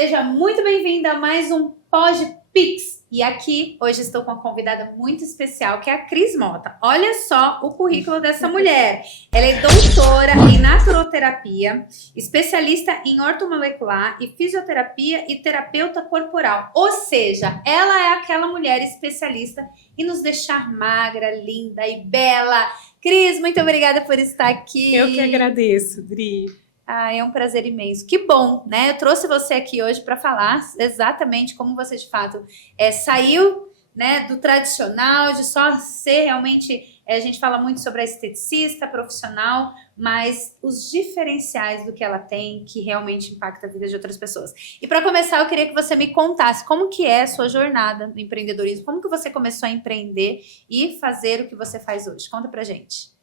Seja muito bem-vinda a mais um PodPix. E aqui, hoje estou com uma convidada muito especial, que é a Cris Mota. Olha só o currículo dessa mulher. Ela é doutora em naturoterapia, especialista em ortomolecular e fisioterapia e terapeuta corporal. Ou seja, ela é aquela mulher especialista em nos deixar magra, linda e bela. Cris, muito obrigada por estar aqui. Eu que agradeço, Dri. É um prazer imenso. Que bom, né? Eu trouxe você aqui hoje para falar exatamente como você, de fato, saiu, né, do tradicional, de só ser realmente... a gente fala muito sobre a esteticista profissional, mas os diferenciais do que ela tem, que realmente impacta a vida de outras pessoas. E para começar, eu queria que você me contasse como que é a sua jornada no empreendedorismo, como que você começou a empreender e fazer o que você faz hoje. Conta pra gente.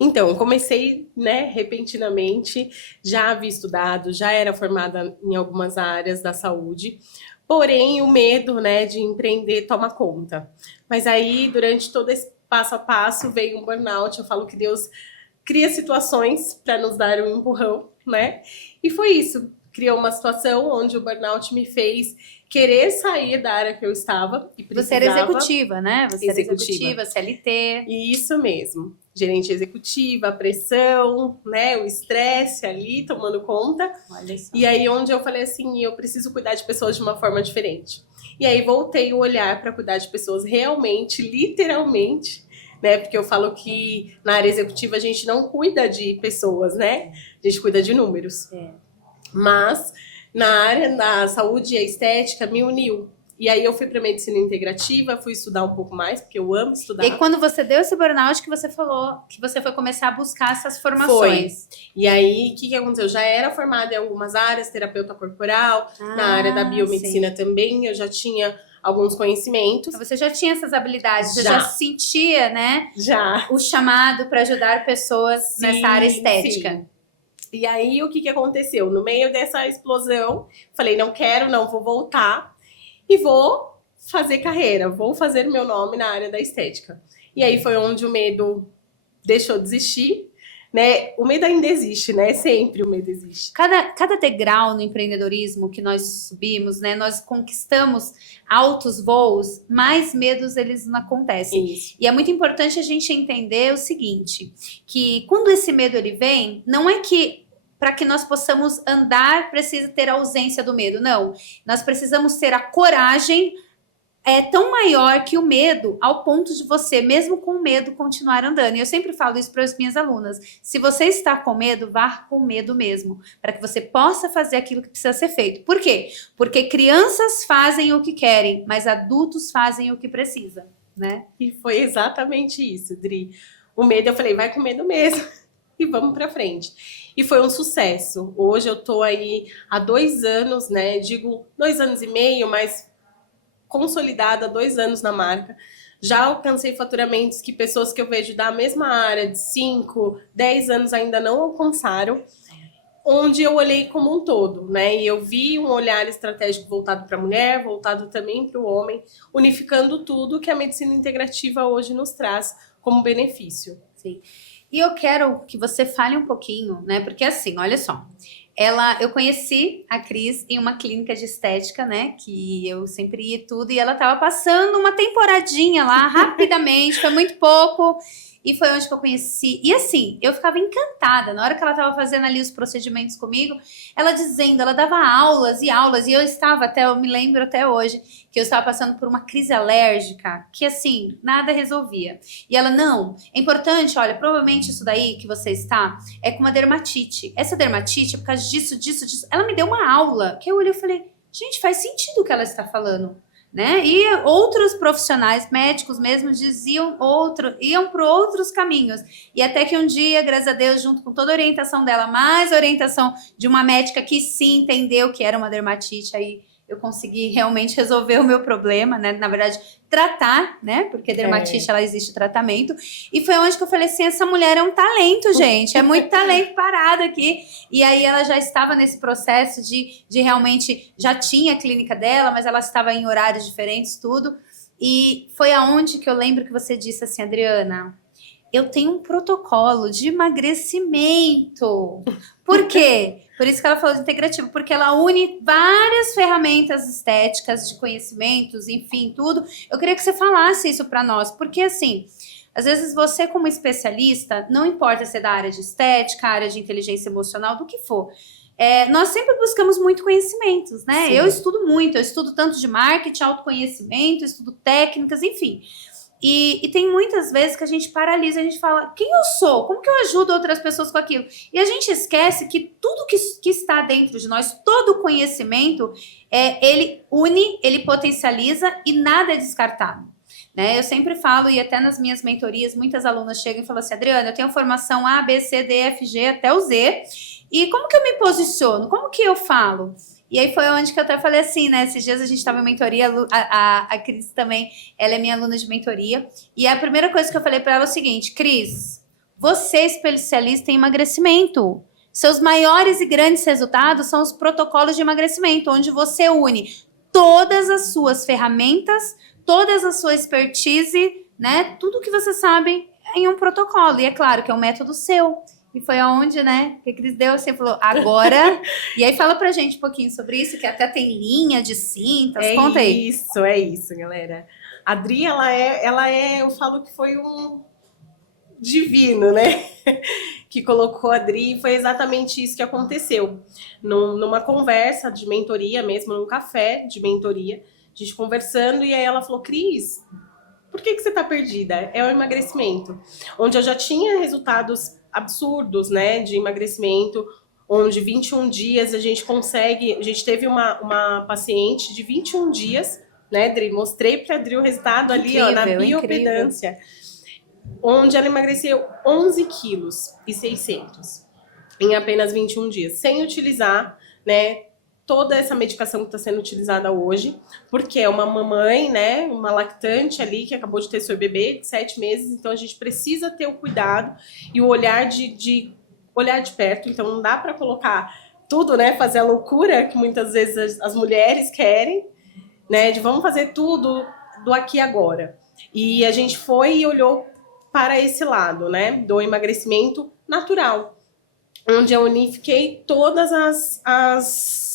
Então, comecei, né, repentinamente, já havia estudado, já era formada em algumas áreas da saúde, porém o medo, né, de empreender toma conta. Mas aí, durante todo esse passo a passo, veio um burnout. Eu falo que Deus cria situações para nos dar um empurrão, né? E foi isso. Criou uma situação onde o burnout me fez querer sair da área que eu estava e precisava. Você era executiva, né? Você era executiva, CLT. Isso mesmo. Gerente executiva, a pressão, né? O estresse ali tomando conta. Olha só. E aí onde eu falei assim, eu preciso cuidar de pessoas de uma forma diferente. E aí voltei o olhar para cuidar de pessoas realmente, literalmente, né? Porque eu falo que na área executiva a gente não cuida de pessoas, né? A gente cuida de números. Mas na área da saúde e a estética me uniu. E aí eu fui para medicina integrativa, fui estudar um pouco mais, porque eu amo estudar. E quando você deu esse burnout, que você falou que você foi começar a buscar essas formações. Foi. E aí, o que aconteceu? Eu já era formada em algumas áreas, terapeuta corporal, na área da biomedicina também, eu já tinha alguns conhecimentos. Então, você já tinha essas habilidades, você já sentia, né? Já. O chamado para ajudar pessoas nessa área estética. Sim. E aí, o que aconteceu? No meio dessa explosão, falei, não quero, não, vou voltar e vou fazer carreira, vou fazer meu nome na área da estética. E aí foi onde o medo deixou de existir, né? O medo ainda existe, né? Sempre o medo existe. Cada degrau no empreendedorismo que nós subimos, né? Nós conquistamos altos voos, mais medos eles não acontecem. Isso. E é muito importante a gente entender o seguinte, que quando esse medo ele vem, não é que para que nós possamos andar precisa ter a ausência do medo, não. Nós precisamos ter a coragem tão maior que o medo, ao ponto de você, mesmo com medo, continuar andando. E eu sempre falo isso para as minhas alunas. Se você está com medo, vá com medo mesmo, para que você possa fazer aquilo que precisa ser feito. Por quê? Porque crianças fazem o que querem, mas adultos fazem o que precisam, né? E foi exatamente isso, Dri. O medo, eu falei, vai com medo mesmo. E vamos para frente. E foi um sucesso. Hoje eu tô aí há 2 anos, né? Digo 2 anos e meio, mas consolidada há 2 anos na marca. Já alcancei faturamentos que pessoas que eu vejo da mesma área de 5, 10 anos ainda não alcançaram. Onde eu olhei como um todo, né? E eu vi um olhar estratégico voltado para a mulher, voltado também para o homem, unificando tudo que a medicina integrativa hoje nos traz como benefício. Sim. E eu quero que você fale um pouquinho, né? Porque assim, olha só. Eu conheci a Cris em uma clínica de estética, né? Que eu sempre ia tudo. E ela tava passando uma temporadinha lá, rapidamente. Foi muito pouco. E foi onde que eu conheci. E assim, eu ficava encantada. Na hora que ela tava fazendo ali os procedimentos comigo, ela dizendo, ela dava aulas e aulas. E eu me lembro até hoje, que eu estava passando por uma crise alérgica, que assim, nada resolvia. E ela, não, é importante, olha, provavelmente isso daí que você está é com uma dermatite. Essa dermatite é por causa disso, disso, disso. Ela me deu uma aula, que eu olhei e falei, gente, faz sentido o que ela está falando. Né? E outros profissionais, médicos mesmo, iam por outros caminhos. E até que um dia, graças a Deus, junto com toda a orientação dela, mais a orientação de uma médica que sim entendeu que era uma dermatite, aí eu consegui realmente resolver o meu problema, né? Na verdade, tratar, né? Porque dermatite, ela existe tratamento. E foi onde que eu falei assim, essa mulher é um talento, gente. É muito talento parado aqui. E aí ela já estava nesse processo de realmente... Já tinha a clínica dela, mas ela estava em horários diferentes, tudo. E foi aonde que eu lembro que você disse assim, Adriana... Eu tenho um protocolo de emagrecimento. Por quê? Por isso que ela falou de integrativo, porque ela une várias ferramentas estéticas, de conhecimentos, enfim, tudo. Eu queria que você falasse isso para nós, porque assim, às vezes você como especialista, não importa se é da área de estética, área de inteligência emocional, do que for, nós sempre buscamos muito conhecimentos, né? Sim. Eu estudo muito, eu estudo tanto de marketing, autoconhecimento, estudo técnicas, enfim. E tem muitas vezes que a gente paralisa, a gente fala, quem eu sou? Como que eu ajudo outras pessoas com aquilo? E a gente esquece que tudo que está dentro de nós, todo conhecimento, ele une, ele potencializa e nada é descartado. Né? Eu sempre falo, e até nas minhas mentorias, muitas alunas chegam e falam assim, Adriana, eu tenho formação A, B, C, D, F, G até o Z, e como que eu me posiciono? Como que eu falo? E aí foi onde que eu até falei assim, né? Esses dias a gente estava em mentoria, a Cris também, ela é minha aluna de mentoria. E a primeira coisa que eu falei para ela é o seguinte, Cris, você é especialista em emagrecimento. Seus maiores e grandes resultados são os protocolos de emagrecimento, onde você une todas as suas ferramentas, todas a sua expertise, né? Tudo que você sabe em um protocolo. E é claro que é um método seu. E foi aonde, né, que a Cris deu assim, falou, agora... E aí fala pra gente um pouquinho sobre isso, que até tem linha de cintas, conta aí. É isso, galera. A Adri, eu falo que foi um divino, né? Que colocou a Adri, foi exatamente isso que aconteceu. Numa conversa de mentoria mesmo, num café de mentoria, a gente conversando, e aí ela falou, Cris, por que você tá perdida? É o emagrecimento. Onde eu já tinha resultados absurdos, né, de emagrecimento, onde 21 dias a gente teve uma paciente de 21 dias, né, Dri, mostrei pra Dri o resultado ali, ó, na biopedância, onde ela emagreceu 11 quilos e 600 em apenas 21 dias, sem utilizar, né, toda essa medicação que está sendo utilizada hoje, porque é uma mamãe, né, uma lactante ali que acabou de ter seu bebê de 7 meses, então a gente precisa ter o cuidado e o olhar de olhar de perto, então não dá para colocar tudo, né, fazer a loucura que muitas vezes as mulheres querem, né, de vamos fazer tudo do aqui e agora. E a gente foi e olhou para esse lado, né, do emagrecimento natural, onde eu unifiquei todas as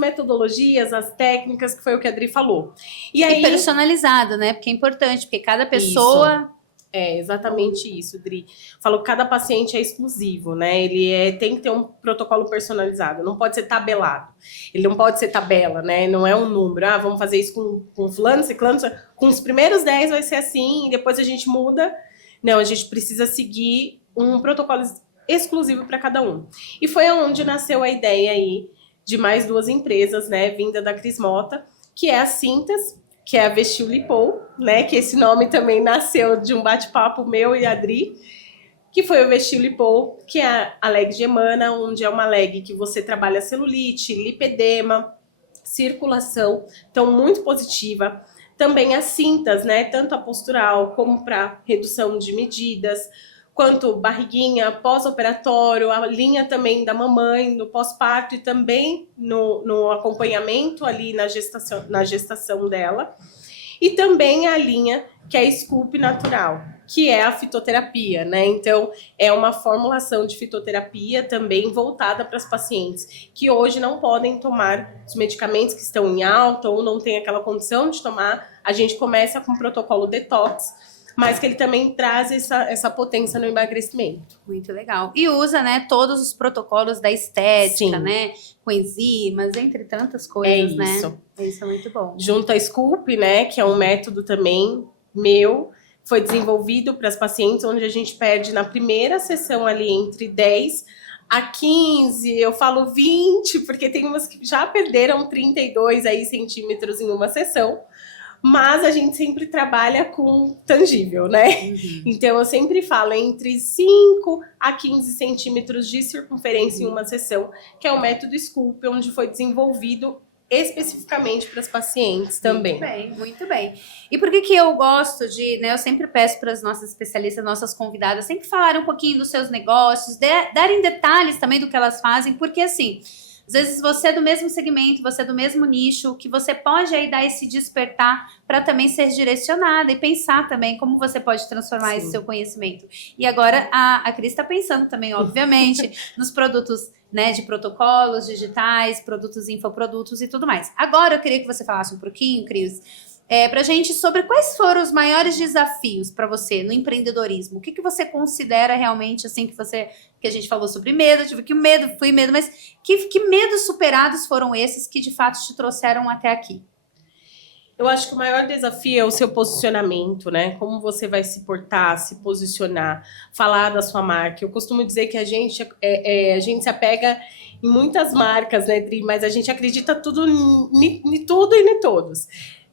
metodologias, as técnicas, que foi o que a Adri falou. E aí, personalizado, né? Porque é importante, porque cada pessoa... Isso. É exatamente isso, Adri. Falou que cada paciente é exclusivo, né? Ele tem que ter um protocolo personalizado, não pode ser tabelado. Ele não pode ser tabela, né? Não é um número. Ah, vamos fazer isso com fulano, ciclano, com os primeiros 10 vai ser assim, e depois a gente muda. Não, a gente precisa seguir um protocolo exclusivo para cada um. E foi onde nasceu a ideia aí de mais 2 empresas, né, vinda da Cris Mota, que é a Cintas, que é a Vestiu Lipou, né, que esse nome também nasceu de um bate-papo meu e a Adri, que foi o Vestiu Lipou, que é a leg de Emana, onde é uma leg que você trabalha celulite, lipedema, circulação, então muito positiva. Também as cintas, né, tanto a postural como para redução de medidas, quanto barriguinha, pós-operatório, a linha também da mamãe, no pós-parto e também no acompanhamento ali na gestação dela. E também a linha que é a Scoop Natural, que é a fitoterapia, né? Então, é uma formulação de fitoterapia também voltada para as pacientes que hoje não podem tomar os medicamentos que estão em alta ou não tem aquela condição de tomar. A gente começa com o protocolo detox, mas que ele também traz essa potência no emagrecimento. Muito legal. E usa, né, todos os protocolos da estética, Sim, né, com enzimas, entre tantas coisas, isso, né? Isso é muito bom. Junto à Scoop, né, que é um método também meu, foi desenvolvido para as pacientes, onde a gente perde na primeira sessão ali entre 10 a 15, eu falo 20, porque tem umas que já perderam 32 aí centímetros em uma sessão, mas a gente sempre trabalha com tangível, né? Uhum. Então, eu sempre falo entre 5 a 15 centímetros de circunferência em uma sessão, que é o método Scoop, onde foi desenvolvido especificamente para as pacientes também. Muito bem, muito bem. E por que eu gosto de, né, eu sempre peço para as nossas especialistas, nossas convidadas, sempre falarem um pouquinho dos seus negócios, darem detalhes também do que elas fazem, porque assim... Às vezes você é do mesmo segmento, você é do mesmo nicho, que você pode aí dar esse despertar para também ser direcionada e pensar também como você pode transformar esse seu conhecimento. E agora a Cris está pensando também, obviamente, nos produtos né, de protocolos digitais, produtos, infoprodutos e tudo mais. Agora eu queria que você falasse um pouquinho, Cris, pra gente sobre quais foram os maiores desafios para você no empreendedorismo. O que você considera realmente, assim, que a gente falou sobre medo, tive que medo, mas que medos superados foram esses que de fato te trouxeram até aqui? Eu acho que o maior desafio é o seu posicionamento, né? Como você vai se portar, se posicionar, falar da sua marca. Eu costumo dizer que a gente se apega em muitas marcas, né, Dri? Mas a gente acredita tudo em tudo e em todos,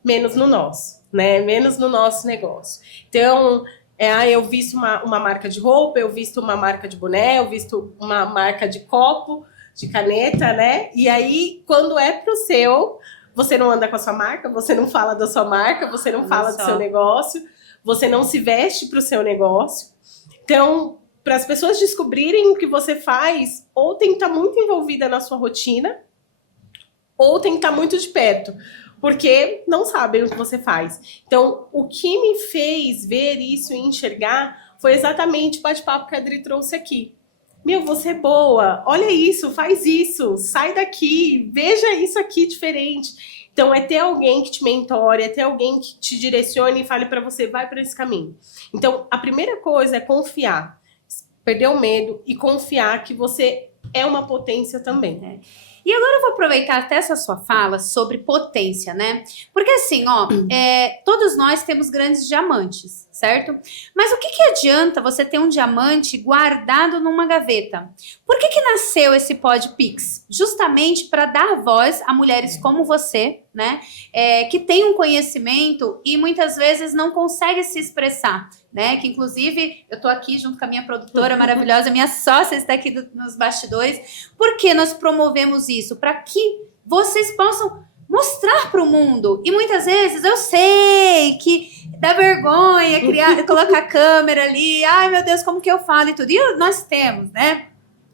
menos no nosso, né? Menos no nosso negócio. Então, eu visto uma marca de roupa, eu visto uma marca de boné, eu visto uma marca de copo, de caneta, né? E aí, quando é pro seu... Você não anda com a sua marca, você não fala da sua marca, você não fala do seu negócio, você não se veste para o seu negócio. Então, para as pessoas descobrirem o que você faz, ou tem que estar muito envolvida na sua rotina, ou tem que estar muito de perto, porque não sabem o que você faz. Então, o que me fez ver isso e enxergar foi exatamente o bate-papo que a Adri trouxe aqui. Meu, você é boa, olha isso, faz isso, sai daqui, veja isso aqui diferente. Então, é ter alguém que te mentore, é ter alguém que te direcione e fale para você, vai para esse caminho. Então, a primeira coisa é confiar, perder o medo e confiar que você é uma potência também. E agora eu vou aproveitar até essa sua fala sobre potência, né? Porque assim, todos nós temos grandes diamantes, certo? Mas o que adianta você ter um diamante guardado numa gaveta? Por que nasceu esse PodPix? Justamente para dar voz a mulheres como você, né? Que tem um conhecimento e muitas vezes não consegue se expressar, né? Que inclusive eu tô aqui junto com a minha produtora maravilhosa, minha sócia está aqui nos bastidores. Por que nós promovemos isso? Para que vocês possam mostrar para o mundo. E muitas vezes eu sei que dá vergonha colocar a câmera ali. Ai, meu Deus, como que eu falo e tudo. E nós temos, né?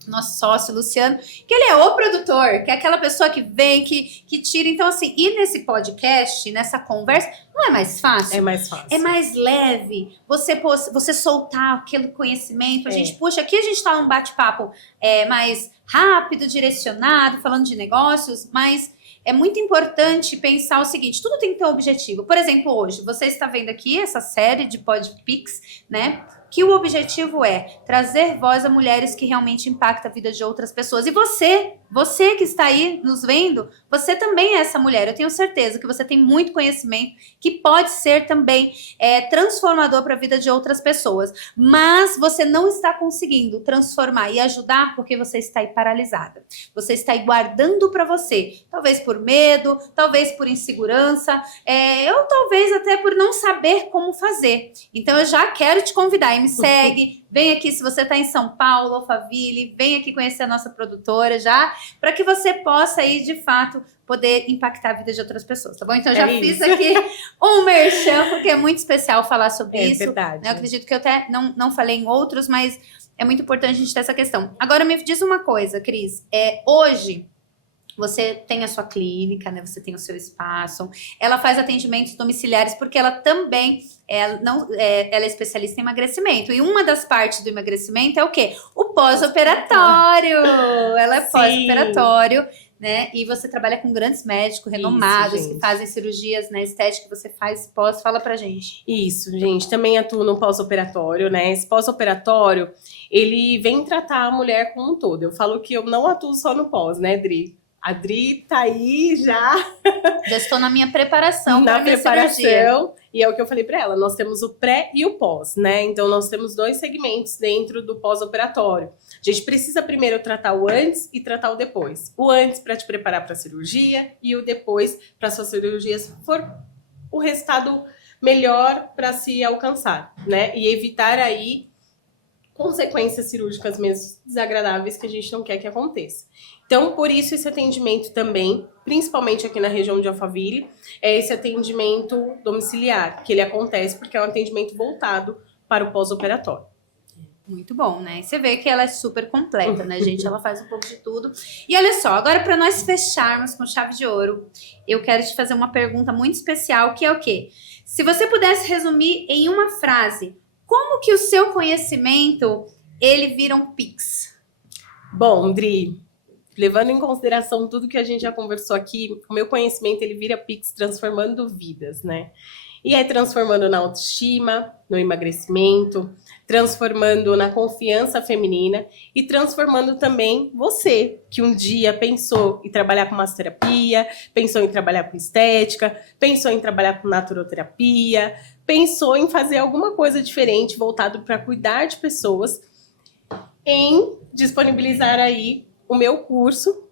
Nosso sócio, Luciano, que ele é o produtor, que é aquela pessoa que vem, que tira. Então, assim, e nesse podcast, nessa conversa, não é mais fácil? É mais fácil. É mais leve você soltar aquele conhecimento. A gente, puxa, aqui a gente tá num bate-papo mais rápido, direcionado, falando de negócios, mas é muito importante pensar o seguinte, tudo tem que ter um objetivo. Por exemplo, hoje, você está vendo aqui essa série de PodPix, né? Que o objetivo é trazer voz a mulheres que realmente impactam a vida de outras pessoas. E você que está aí nos vendo, você também é essa mulher. Eu tenho certeza que você tem muito conhecimento que pode ser também transformador para a vida de outras pessoas. Mas você não está conseguindo transformar e ajudar porque você está aí paralisada. Você está aí guardando para você. Talvez por medo, talvez por insegurança, ou talvez até por não saber como fazer. Então eu já quero te convidar. Me segue, vem aqui se você está em São Paulo, Alphaville, vem aqui conhecer a nossa produtora já, para que você possa aí, de fato, poder impactar a vida de outras pessoas, tá bom? Então, eu já fiz aqui um merchan, porque é muito especial falar sobre isso. Verdade. Eu acredito que eu até não falei em outros, mas é muito importante a gente ter essa questão. Agora, me diz uma coisa, Cris. Hoje, você tem a sua clínica, né? Você tem o seu espaço. Ela faz atendimentos domiciliares porque ela também ela é especialista em emagrecimento. E uma das partes do emagrecimento é o quê? O pós-operatório. Ela é pós-operatório, né? E você trabalha com grandes médicos renomados que fazem cirurgias, né, estética, que você faz pós. Fala pra gente. Isso, gente. Também atuo no pós-operatório, né? Esse pós-operatório, ele vem tratar a mulher como um todo. Eu falo que eu não atuo só no pós, né, Dri? A Dri tá aí já. Já estou na minha preparação. Na preparação. E é o que eu falei para ela. Nós temos o pré e o pós, né? Então, nós temos 2 segmentos dentro do pós-operatório. A gente precisa primeiro tratar o antes e tratar o depois. O antes para te preparar para a cirurgia e o depois para suas cirurgias for o resultado melhor para se alcançar, né? E evitar aí consequências cirúrgicas mesmo desagradáveis que a gente não quer que aconteça. Então, por isso, esse atendimento também, principalmente aqui na região de Alphaville, é esse atendimento domiciliar, que ele acontece porque é um atendimento voltado para o pós-operatório. Muito bom, né? E você vê que ela é super completa, né, gente? Ela faz um pouco de tudo. E olha só, agora para nós fecharmos com chave de ouro, eu quero te fazer uma pergunta muito especial, que é o quê? Se você pudesse resumir em uma frase, como que o seu conhecimento, ele vira um Pix? Bom, Dri, levando em consideração tudo que a gente já conversou aqui, o meu conhecimento ele vira Pix transformando vidas, né? E é transformando na autoestima, no emagrecimento, transformando na confiança feminina e transformando também você, que um dia pensou em trabalhar com massoterapia, pensou em trabalhar com estética, pensou em trabalhar com naturoterapia, pensou em fazer alguma coisa diferente voltado para cuidar de pessoas, em disponibilizar aí o meu curso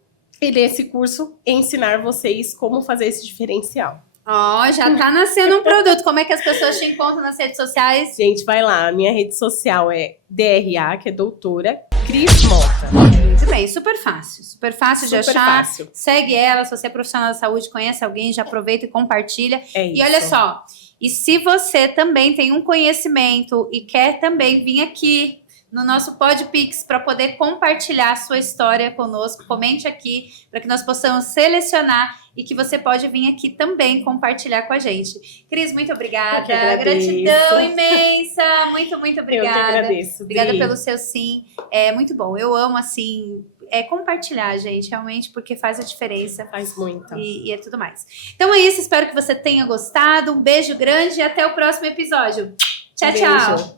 e nesse curso ensinar vocês como fazer esse diferencial. Ó, já tá nascendo um produto. Como é que as pessoas te encontram nas redes sociais? Gente, vai lá. A minha rede social é DRA, que é doutora Cris Mota. Muito bem, super fácil de Super achar. fácil. Segue ela, se você é profissional da saúde, conhece alguém, já aproveita e compartilha. É isso. E olha só, e se você também tem um conhecimento e quer também vir aqui no nosso PodPix para poder compartilhar a sua história conosco, comente aqui para que nós possamos selecionar e que você pode vir aqui também compartilhar com a gente. Cris, muito obrigada. Eu que agradeço. Gratidão imensa. Muito obrigada. Eu que agradeço. Obrigada Dri. pelo seu sim. É muito bom. Eu amo, assim, compartilhar, gente, realmente, porque faz a diferença. Faz muito. E é tudo mais. Então é isso. Espero que você tenha gostado. Um beijo grande e até o próximo episódio. Tchau, Beijo. tchau.